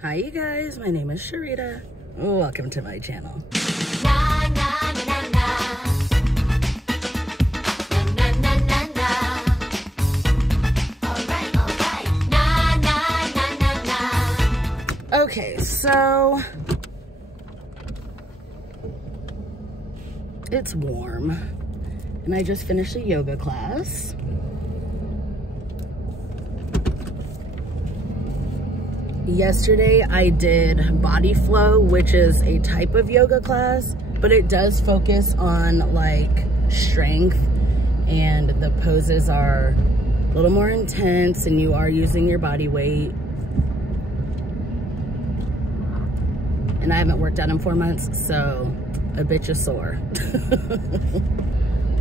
Hi you guys, my name is Cherita. Welcome to my channel. Okay, so it's warm and I just finished a yoga class. Yesterday I did body flow, which is a type of yoga class, but it does focus on like strength, and the poses are a little more intense and you are using your body weight. And I haven't worked out in 4 months, so a bitch is sore.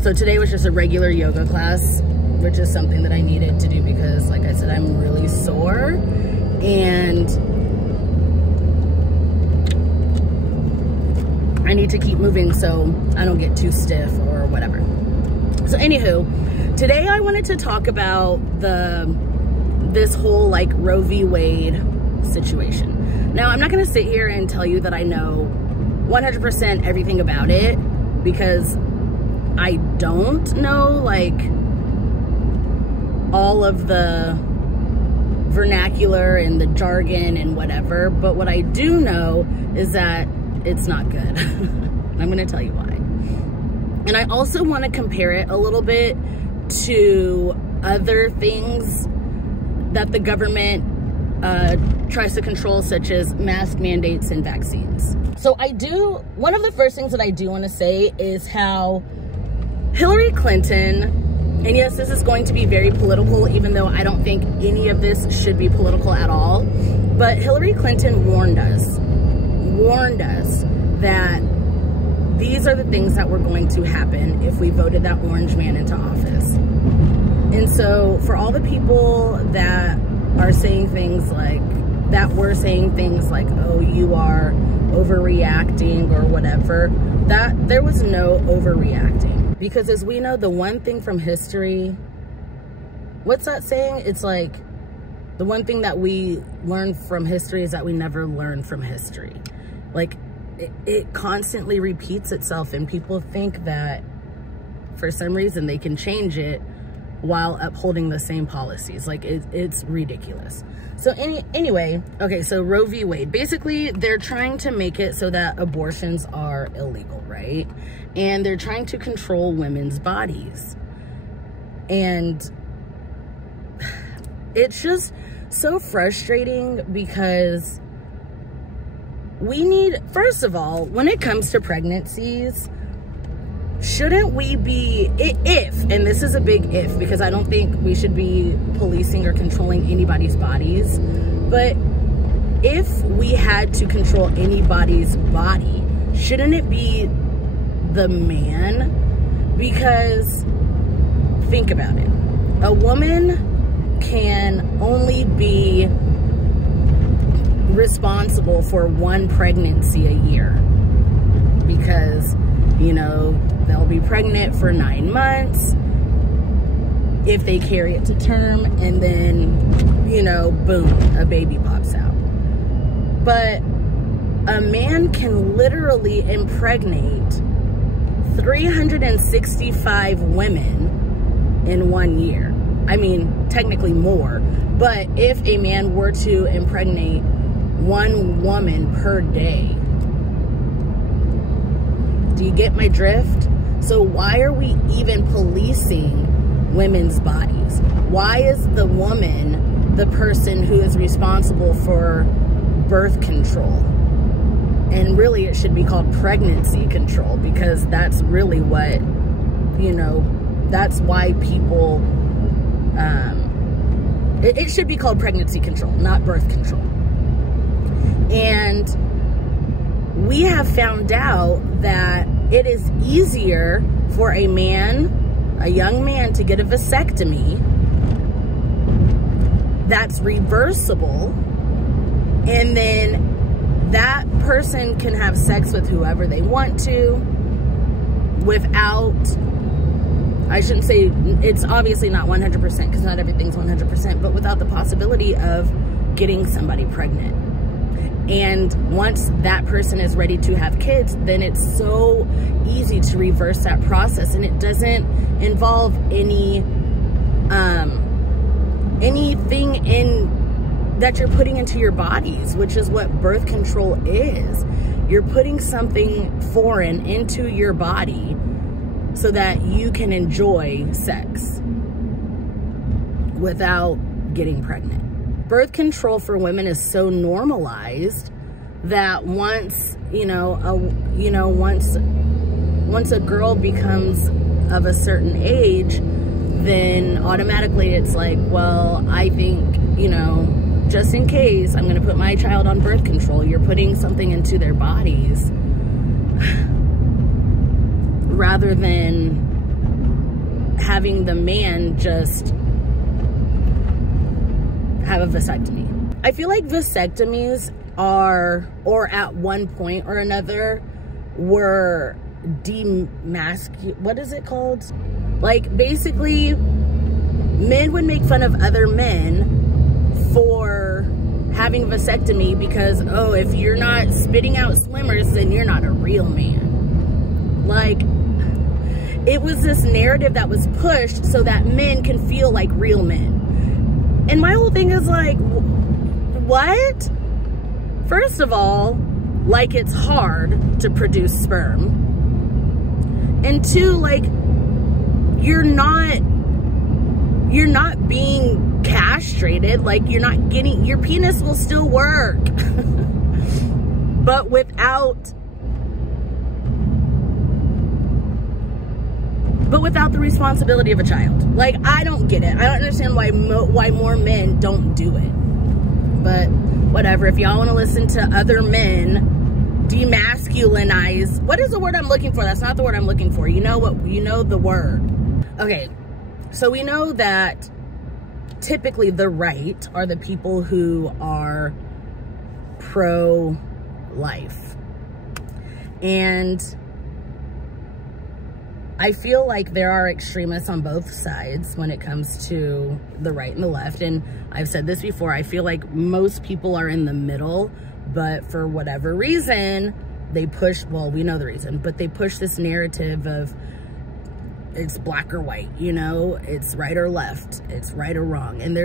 So today was just a regular yoga class, which is something that I needed to do because, like I said, I'm really sore. And I need to keep moving so I don't get too stiff or whatever. So anywho, today I wanted to talk about this whole like Roe v. Wade situation. Now, I'm not going to sit here and tell you that I know 100% everything about it, because I don't know like all of the vernacular and the jargon and whatever, but what I do know is that it's not good. I'm going to tell you why. And I also want to compare it a little bit to other things that the government tries to control, such as mask mandates and vaccines. So one of the first things that I do want to say is how Hillary Clinton, and yes, this is going to be very political, even though I don't think any of this should be political at all. But Hillary Clinton warned us that these are the things that were going to happen if we voted that orange man into office. And so for all the people that are saying things like, oh, you are overreacting or whatever, that there was no overreacting. Because as we know, the one thing from history, what's that saying? It's like, the one thing that we learn from history is that we never learn from history. Like, it constantly repeats itself, and people think that for some reason they can change it while upholding the same policies. Like, it's ridiculous. So anyway, okay, so Roe v. Wade. Basically, they're trying to make it so that abortions are illegal, right? And they're trying to control women's bodies. And it's just so frustrating because we need, first of all, when it comes to pregnancies, shouldn't we be, if, and this is a big if, because I don't think we should be policing or controlling anybody's bodies, but if we had to control anybody's body, shouldn't it be the man? Because think about it. A woman can only be responsible for one pregnancy a year, because, you know, they'll be pregnant for 9 months if they carry it to term, and then, you know, boom, a baby pops out. But a man can literally impregnate 365 women in 1 year. I mean, technically more, but if a man were to impregnate one woman per day, do you get my drift? So why are we even policing women's bodies? Why is the woman the person who is responsible for birth control? And really it should be called pregnancy control, because that's really what, you know, that's why people, it should be called pregnancy control, not birth control. And we have found out that it is easier for a man, a young man, to get a vasectomy that's reversible, and then that person can have sex with whoever they want to without, I shouldn't say, it's obviously not 100%, because not everything's 100%, but without the possibility of getting somebody pregnant. And once that person is ready to have kids, then it's so easy to reverse that process, and it doesn't involve anything that you're putting into your bodies, which is what birth control is. You're putting something foreign into your body so that you can enjoy sex without getting pregnant. Birth control for women is so normalized that once a girl becomes of a certain age, then automatically it's like, well, I think, just in case, I'm going to put my child on birth control. You're putting something into their bodies rather than having the man just have a vasectomy. I feel like vasectomies or at one point or another, were what is it called? Like, basically, men would make fun of other men for having a vasectomy because, oh, if you're not spitting out swimmers, then you're not a real man. Like, it was this narrative that was pushed so that men can feel like real men. And my whole thing is like, what? First of all, like, it's hard to produce sperm. And two, like, you're not being castrated. Like, you're not getting, your penis will still work, but without the responsibility of a child. Like, I don't get it. I don't understand why more men don't do it. But whatever. If y'all want to listen to other men demasculinize, what is the word I'm looking for? That's not the word I'm looking for. You know what? You know the word. Okay. So we know that typically the right are the people who are pro-life. And I feel like there are extremists on both sides when it comes to the right and the left. And I've said this before, I feel like most people are in the middle, but for whatever reason, they push, well, we know the reason, but they push this narrative of it's black or white, it's right or left, it's right or wrong. And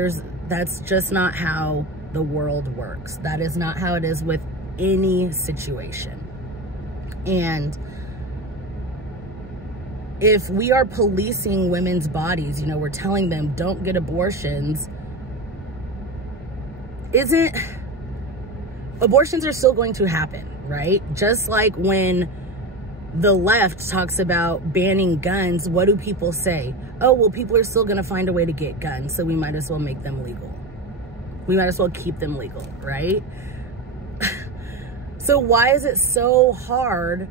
that's just not how the world works. That is not how it is with any situation. And if we are policing women's bodies, we're telling them don't get abortions, abortions are still going to happen, right? Just like when the left talks about banning guns, what do people say? Oh, well, people are still going to find a way to get guns, so we might as well make them legal. We might as well keep them legal, right? So why is it so hard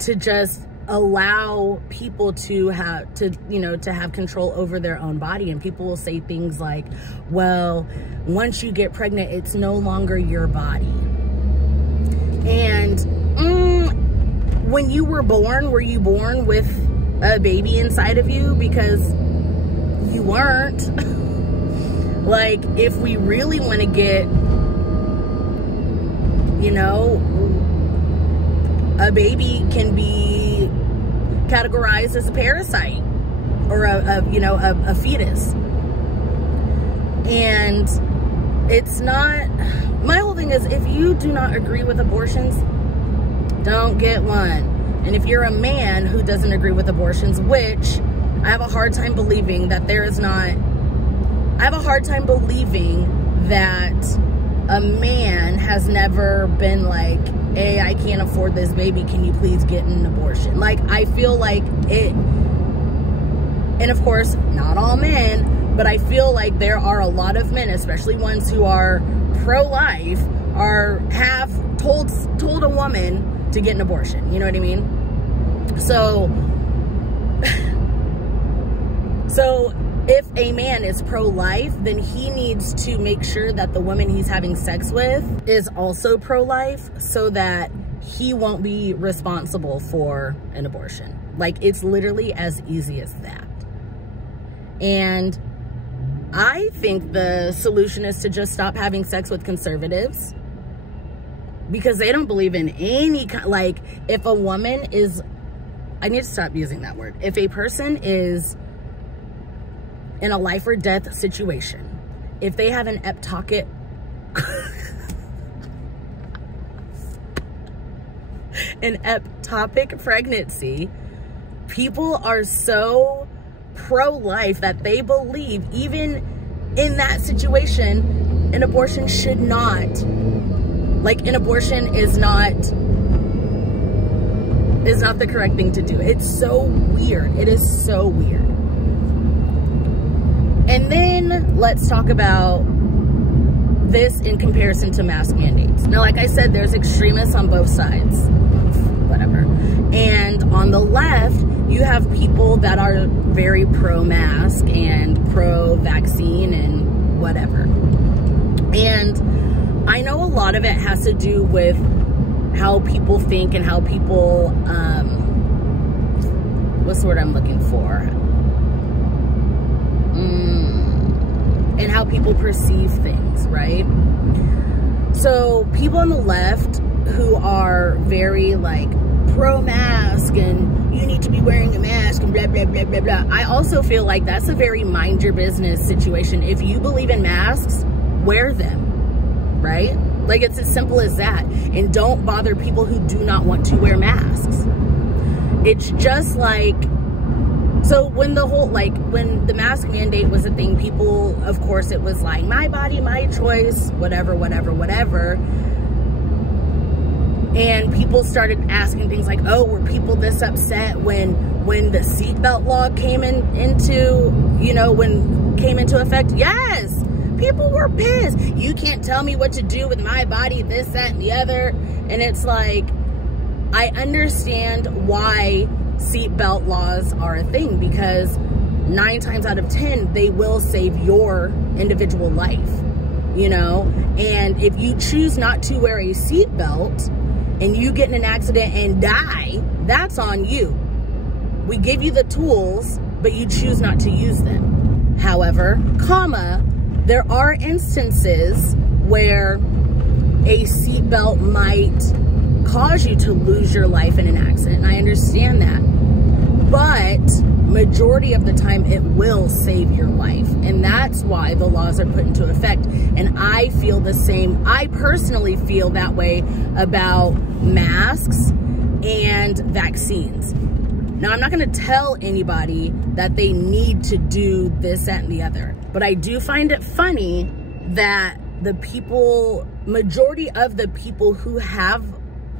to just allow people to have control over their own body? And people will say things like, well, once you get pregnant, it's no longer your body. And when you were you born with a baby inside of you? Because you weren't. Like, if we really want to get, a baby can be categorized as a parasite or a fetus. And it's not, my whole thing is, if you do not agree with abortions, don't get one. And if you're a man who doesn't agree with abortions, which I have a hard time believing that I have a hard time believing that a man has never been like, hey, I can't afford this baby, can you please get an abortion? Like, I feel like it, and of course, not all men, but I feel like there are a lot of men, especially ones who are pro-life, have told a woman to get an abortion. You know what I mean? So if a man is pro-life, then he needs to make sure that the woman he's having sex with is also pro-life, so that he won't be responsible for an abortion. Like, it's literally as easy as that. And I think the solution is to just stop having sex with conservatives. because they don't believe in any kind, like, if a woman is, I need to stop using that word. If a person is in a life or death situation, if they have an ectopic, an ectopic pregnancy, people are so pro-life that they believe even in that situation, an abortion should not, like, an abortion is not the correct thing to do. It's so weird. It is so weird. And then let's talk about this in comparison to mask mandates. Now, like I said, there's extremists on both sides, whatever. And on the left, you have people that are very pro-mask and pro-vaccine and whatever. And I know a lot of it has to do with how people think and how people, what's the word I'm looking for? And how people perceive things, right? So people on the left who are very like pro-mask and you need to be wearing a mask and blah, blah, blah, blah, blah. I also feel like that's a very mind your business situation. If you believe in masks, wear them, right? Like, it's as simple as that. And don't bother people who do not want to wear masks. It's just like, so when the whole, like, when the mask mandate was a thing, people, of course, it was like, my body, my choice, whatever, whatever, whatever. And people started asking things like, oh, were people this upset when the seatbelt law came into effect? Yes. People were pissed. You can't tell me what to do with my body, this, that, and the other. And it's like, I understand why seatbelt laws are a thing, because 9 times out of 10, they will save your individual life, you know? And if you choose not to wear a seatbelt and you get in an accident and die, that's on you. We give you the tools, but you choose not to use them. However, there are instances where a seatbelt might cause you to lose your life in an accident, and I understand that. But majority of the time, it will save your life, and that's why the laws are put into effect. And I feel the same. I personally feel that way about masks and vaccines. Now, I'm not going to tell anybody that they need to do this, that, and the other. But I do find it funny that majority of the people who have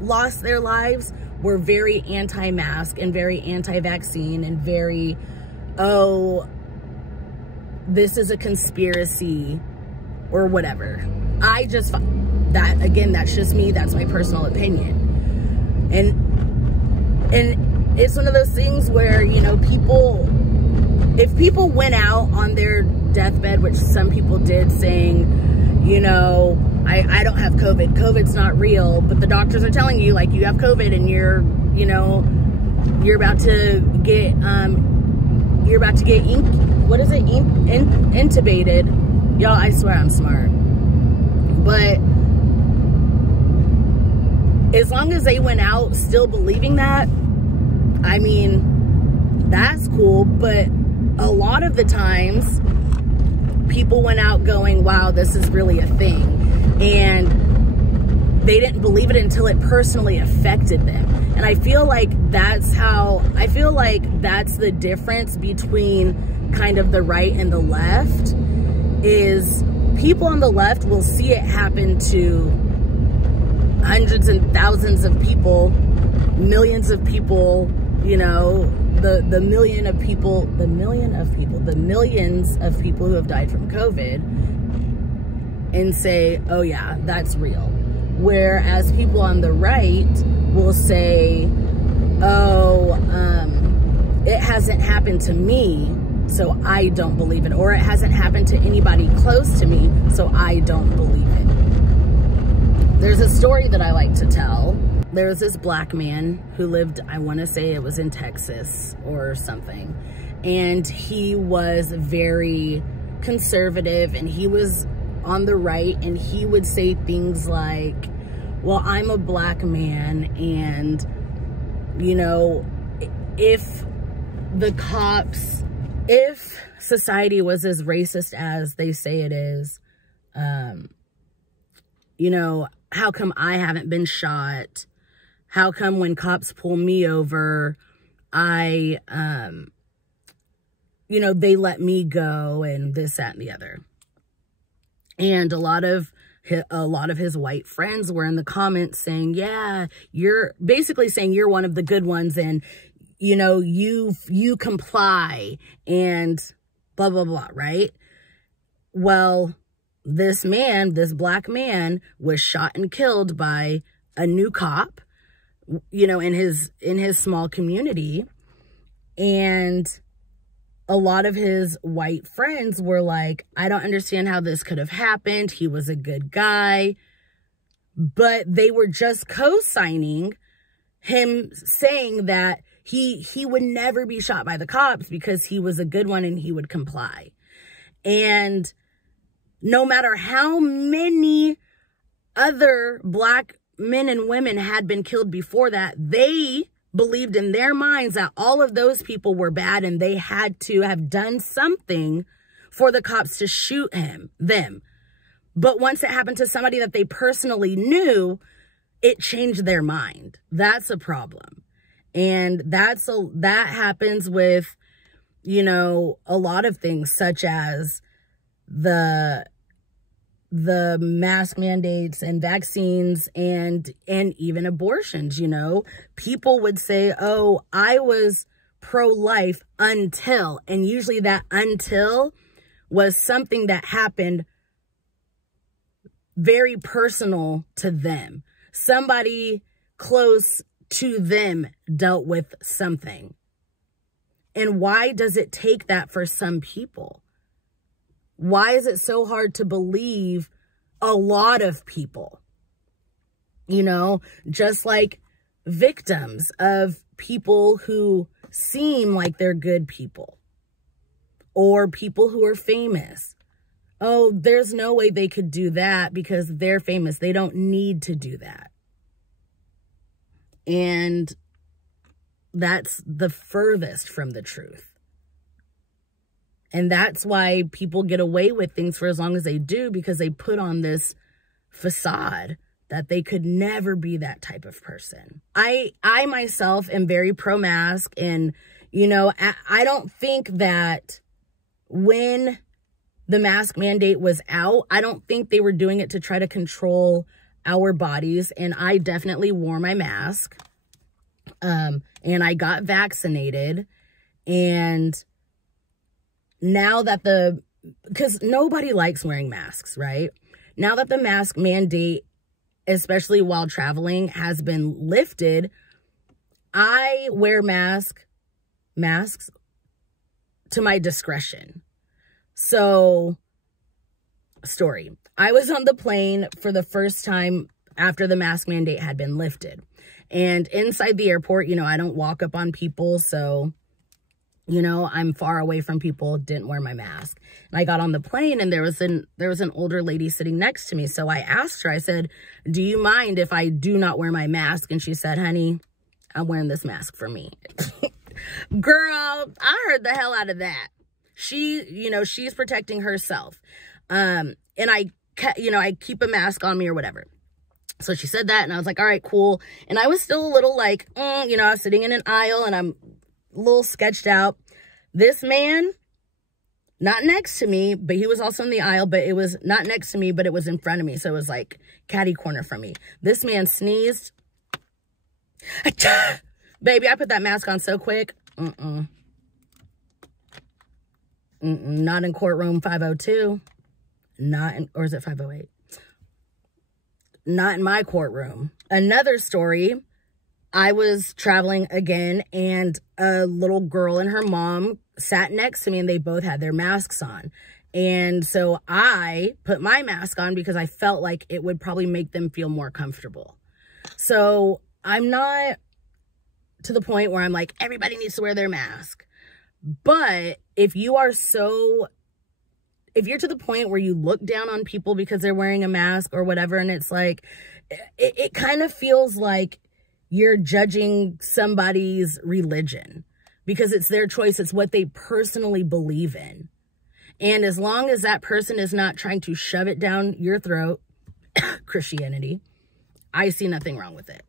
lost their lives were very anti-mask and very anti-vaccine and very, oh, this is a conspiracy or whatever. I just, that, again, that's just me. That's my personal opinion. And it's one of those things where, you know, if people went out on their deathbed, which some people did, saying, you know, I don't have COVID. COVID's not real, but the doctors are telling you, like, you have COVID and you're about to get intubated. Y'all, I swear I'm smart. But as long as they went out still believing that, I mean, that's cool. But a lot of the times, people went out going, wow, this is really a thing. And they didn't believe it until it personally affected them. And I feel like that's the difference between kind of the right and the left, is people on the left will see it happen to hundreds and thousands of people, millions of people, you know, the millions of people who have died from COVID, and say, oh yeah, that's real. Whereas people on the right will say, oh, it hasn't happened to me, so I don't believe it. Or it hasn't happened to anybody close to me, so I don't believe it. There's a story that I like to tell. There was this black man who lived, I want to say it was in Texas or something. And he was very conservative, and he was on the right, and he would say things like, well, I'm a black man, and, you know, if society was as racist as they say it is, you know, how come I haven't been shot? How come when cops pull me over, you know, they let me go, and this, that, and the other. And a lot of his white friends were in the comments saying, yeah, you're basically saying you're one of the good ones, and, you know, you comply, and blah, blah, blah, right? Well, this black man was shot and killed by a new cop, you know, in his small community. And a lot of his white friends were like, I don't understand how this could have happened. He was a good guy. But they were just co-signing him saying that he would never be shot by the cops because he was a good one and he would comply. And no matter how many other black men and women had been killed before that, they believed in their minds that all of those people were bad, and they had to have done something for the cops to shoot them. But once it happened to somebody that they personally knew, it changed their mind. That's a problem. And that happens with, you know, a lot of things, such as the mask mandates and vaccines and even abortions. You know, people would say, oh, I was pro-life until, and usually that until was something that happened very personal to them. Somebody close to them dealt with something. And why does it take that for some people? Why is it so hard to believe a lot of people? You know, just like victims of people who seem like they're good people, or people who are famous. Oh, there's no way they could do that because they're famous. They don't need to do that. And that's the furthest from the truth. And that's why people get away with things for as long as they do, because they put on this facade that they could never be that type of person. I myself am very pro-mask, and, you know, I don't think that when the mask mandate was out, I don't think they were doing it to try to control our bodies. And I definitely wore my mask, and I got vaccinated. And now that because nobody likes wearing masks, right? Now that the mask mandate, especially while traveling, has been lifted, I wear masks to my discretion. So, story. I was on the plane for the first time after the mask mandate had been lifted. And inside the airport, you know, I don't walk up on people, so, you know, I'm far away from people, didn't wear my mask. And I got on the plane, and there was an older lady sitting next to me. So I asked her, I said, do you mind if I do not wear my mask? And she said, honey, I'm wearing this mask for me. Girl, I heard the hell out of that. You know, she's protecting herself. And I keep a mask on me or whatever. So she said that, and I was like, all right, cool. And I was still a little like, you know, I was sitting in an aisle, and I'm a little sketched out. This man, not next to me, but he was also in the aisle, but it was not next to me, but it was in front of me. So it was like catty corner from me. This man sneezed. Baby, I put that mask on so quick. Not in courtroom 502. Or is it 508? Not in my courtroom. Another story, I was traveling again, and a little girl and her mom sat next to me, and they both had their masks on. And so I put my mask on because I felt like it would probably make them feel more comfortable. So I'm not to the point where I'm like, everybody needs to wear their mask. But if you're to the point where you look down on people because they're wearing a mask or whatever, and it's like, it kind of feels like you're judging somebody's religion because it's their choice. It's what they personally believe in. And as long as that person is not trying to shove it down your throat, Christianity, I see nothing wrong with it.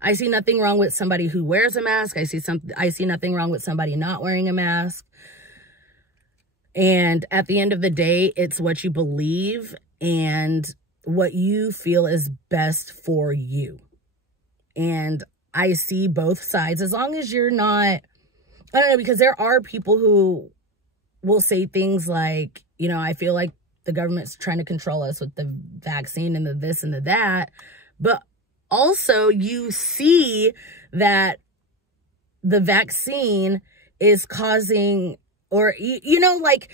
I see nothing wrong with somebody who wears a mask. I see nothing wrong with somebody not wearing a mask. And at the end of the day, it's what you believe and what you feel is best for you. And I see both sides, as long as you're not, I don't know, because there are people who will say things like, you know, I feel like the government's trying to control us with the vaccine and the this and the that. But also you see that the vaccine is causing, or, you know, like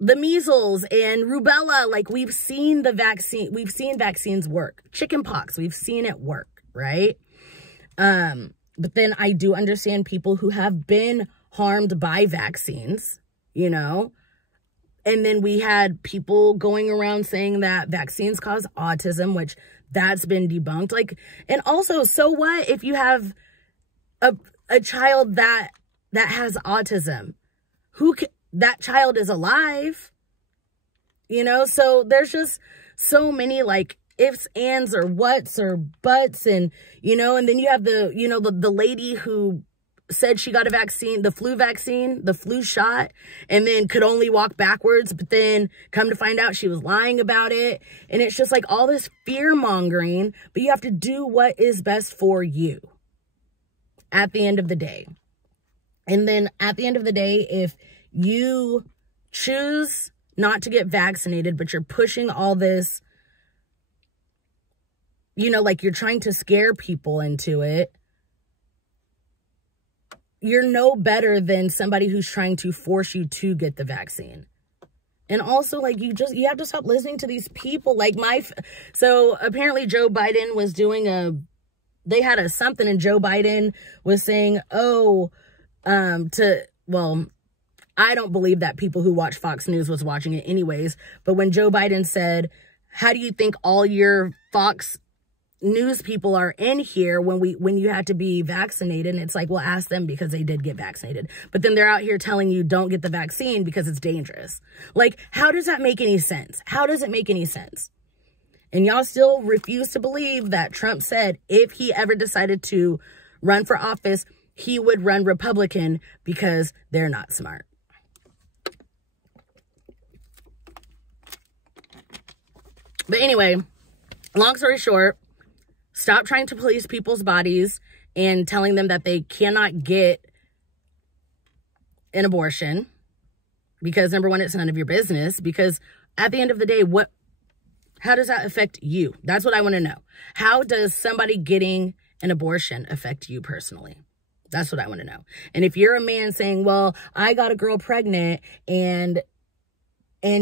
the measles and rubella, like we've seen vaccines work. Chickenpox, we've seen it work, right? But then I do understand people who have been harmed by vaccines, you know? And then we had people going around saying that vaccines cause autism, which that's been debunked. Like, and also, so what if you have a child that has autism? That child is alive, you know? So there's just so many like ifs, ands, or whats, or buts, and, you know, and then you have the, you know, the lady who said she got a vaccine, the flu shot, and then could only walk backwards, but then come to find out she was lying about it. And it's just like all this fear mongering, but you have to do what is best for you at the end of the day. And then at the end of the day, if you choose not to get vaccinated, but you're pushing all this, you know, like you're trying to scare people into it, you're no better than somebody who's trying to force you to get the vaccine. And also, like, you have to stop listening to these people. Like so apparently Joe Biden was doing they had something, and Joe Biden was saying, well, I don't believe that people who watch Fox News was watching it anyways. But when Joe Biden said, how do you think all your Fox News people are in here when you had to be vaccinated? And it's like, well, ask them, because they did get vaccinated. But then they're out here telling you don't get the vaccine because it's dangerous. Like, how does that make any sense? How does it make any sense? And y'all still refuse to believe that Trump said if he ever decided to run for office, he would run Republican because they're not smart. But anyway, long story short, stop trying to police people's bodies and telling them that they cannot get an abortion, because number one, it's none of your business. Because at the end of the day, how does that affect you? That's what I want to know. How does somebody getting an abortion affect you personally? That's what I want to know. And if you're a man saying, well, I got a girl pregnant and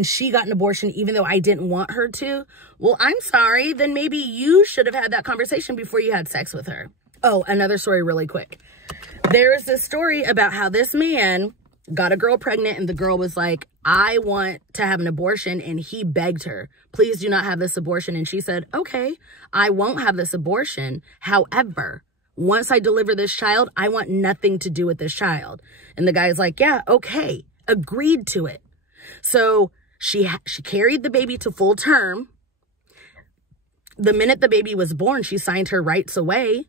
she got an abortion even though I didn't want her to, well, I'm sorry. Then maybe you should have had that conversation before you had sex with her. Oh, another story really quick. There's this story about how this man got a girl pregnant and the girl was like, I want to have an abortion. And he begged her, please do not have this abortion. And she said, okay, I won't have this abortion. However, once I deliver this child, I want nothing to do with this child. And the guy's like, yeah, okay, agreed to it. So she carried the baby to full term. The minute the baby was born, she signed her rights away.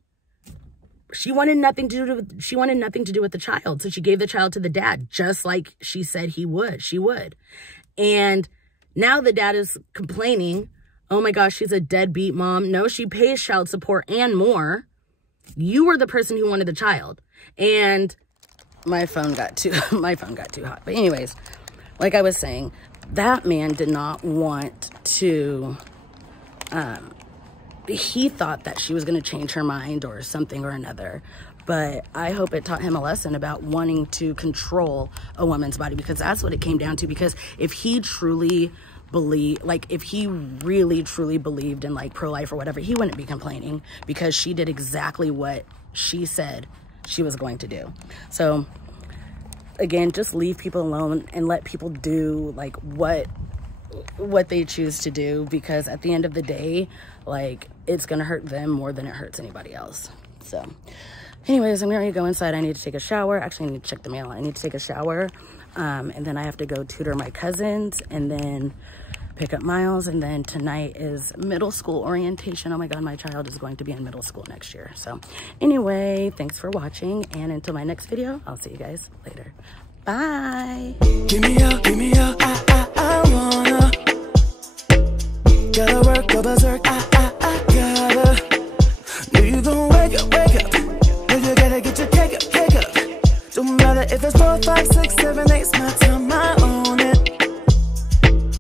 She wanted nothing to do with the child. So she gave the child to the dad, just like she said she would. And now the dad is complaining, oh my gosh, she's a deadbeat mom. No, she pays child support and more. You were the person who wanted the child. And my phone got too hot. But anyways, like I was saying, that man did not want to, he thought that she was going to change her mind or something or another. But I hope it taught him a lesson about wanting to control a woman's body, because that's what it came down to. Because if he truly believed, like if he really truly believed in like pro-life or whatever, he wouldn't be complaining, because she did exactly what she said she was going to do. So again, just leave people alone and let people do like what what they choose to do, because at the end of the day, like, it's gonna hurt them more than it hurts anybody else. So anyways, I'm ready to go inside. I need to take a shower. Actually, I need to check the mail. I need to take a shower, and then I have to go tutor my cousins and then pick up Miles. And then tonight is middle school orientation. Oh my God, my child is going to be in middle school next year. So anyway, thanks for watching, and until my next video, I'll see you guys later. Bye. Give me up, I wanna. Gotta work, go berserk, I gotta. Know you gon' wake up. Know you gotta get your cake up. Don't matter if it's 4, 5, 6, 7, 8, my